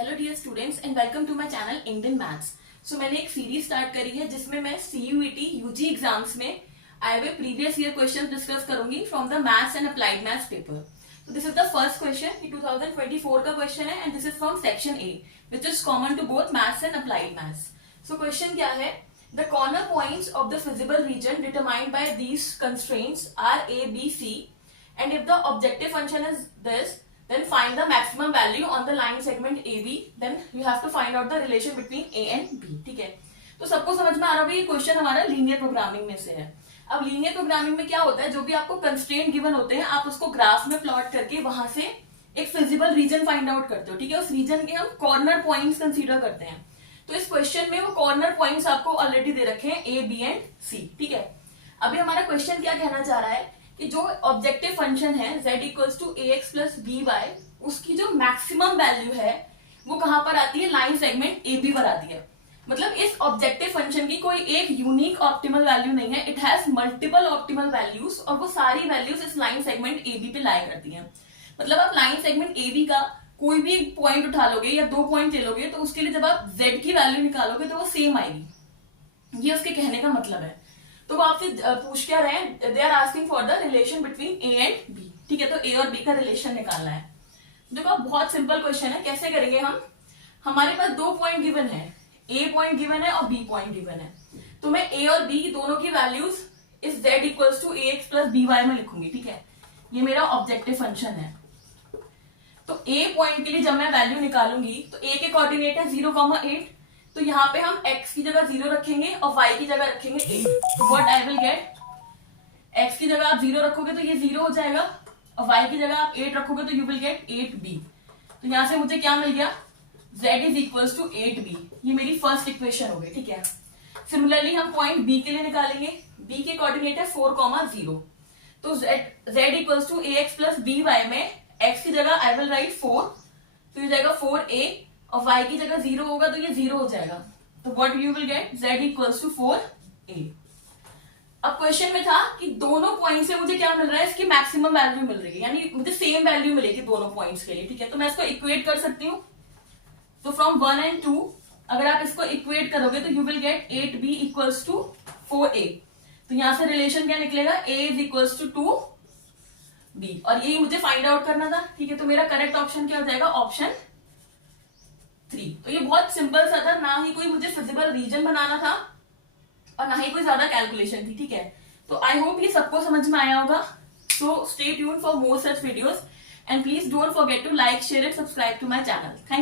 Hello dear students and welcome to my channel Indian maths. So मैंने एक series start करी है जिसमें मैं सीयूईटी यूजी एग्जाम्स में आए हुए प्रीवियस ईयर क्वेश्चन डिस्कस करूंगी from the maths and applied maths paper. तो this is the first question, ये 2024 का क्वेश्चन है and this is from section A which is common to both maths and applied maths. So question क्या है, the corner points of the feasible region determined by these constraints are A B C and if the objective function is this, then find the maximum value on the line segment AB. Then you have to find out the relation between A and B. ठीक है, तो सबको समझ में आ रहा होगा ये question हमारा लीनियर प्रोग्रामिंग में से है। अब लीनियर प्रोग्रामिंग में क्या होता है, जो भी आपको कंस्ट्रेंट गिवन होते हैं आप उसको ग्राफ में प्लॉट करके वहां से एक फिजिबल रीजन फाइंड आउट करते हो। ठीक है, उस रीजन के हम कॉर्नर पॉइंट्स कंसीडर करते हैं। तो इस क्वेश्चन में वो कॉर्नर पॉइंट्स आपको ऑलरेडी दे रखे हैं A, B एंड C। ठीक है, अभी हमारा क्वेश्चन क्या कहना चाह रहा है कि जो ऑब्जेक्टिव फंक्शन है z equals to ax plus by, उसकी जो मैक्सिमम वैल्यू है वो कहां पर आती है, लाइन सेगमेंट AB पर आती है। मतलब इस ऑब्जेक्टिव फंक्शन की कोई एक यूनिक ऑप्टिमल वैल्यू नहीं है, it has multiple optimal values और वो सारी वैल्यूज इस लाइन सेगमेंट AB पे लाई करती हैं। मतलब आप लाइन सेगमेंट AB का कोई भी पॉइंट उठा लोगे या 2 पॉइंट ले लोगे तो उसके लिए जब आप z की वैल्यू निकालोगे तो वो सेम आएगी। ये उसके कहने का मतलब है। तो वो आपसे पूछ क्या रहे हैं, they are asking for the relation between A and B. ठीक है, तो ए और बी का रिलेशन निकालना है। देखो बहुत सिंपल क्वेश्चन है, कैसे करेंगे हम, हमारे पास 2 पॉइंट गिवन है, ए पॉइंट गिवन है और बी पॉइंट गिवन है। तो मैं ए और बी दोनों की वैल्यूज इस z equals to ax plus by में लिखूंगी। ठीक है, ये मेरा ऑब्जेक्टिव फंक्शन है। तो ए पॉइंट के लिए जब मैं वैल्यू निकालूंगी तो ए के कोऑर्डिनेट है 0,8, तो यहाँ पे हम x की जगह 0 रखेंगे और y की जगह रखेंगे 8। तो what I will get, x की जगह आप 0 रखोगे तो ये 0 हो जाएगा और y की जगह आप 8 रखोगे तो यू विल गेट 8b। तो यहां से मुझे क्या मिल गया, z is equals to 8b। ये मेरी फर्स्ट इक्वेशन हो गई। ठीक है, सिमिलरली हम पॉइंट b के लिए निकालेंगे, b के कोऑर्डिनेट है 4,0। तो z equals to ax plus by में x की जगह आई विल राइट 4, तो ये जाएगा 4a और y की जगह 0 होगा तो ये 0 हो जाएगा। तो what you will get, z equals to 4a। अब क्वेश्चन में था कि दोनों पॉइंट से मुझे क्या मिल रहा है, इसकी मैक्सिमम वैल्यू मिल रही है, यानी मुझे सेम वैल्यू मिलेगी दोनों पॉइंट्स के लिए। ठीक है, तो मैं इसको इक्वेट कर सकती हूँ। तो फ्रॉम 1 एंड 2 अगर आप इसको इक्वेट करोगे तो you will get 8b equals to 4a। तो यहां से रिलेशन क्या निकलेगा, a is equals to 2b, और यही मुझे फाइंड आउट करना था। ठीक है, तो मेरा करेक्ट ऑप्शन क्या हो जाएगा, ऑप्शन 3। तो ये बहुत सिंपल सा था, ना ही कोई मुझे फिजिबल रीजन बनाना था और ना ही कोई ज्यादा कैलकुलेशन थी। ठीक है, तो आई होप ये सबको समझ में आया होगा। So stay tuned for more such videos and please don't forget to like, share and subscribe to my channel. Thank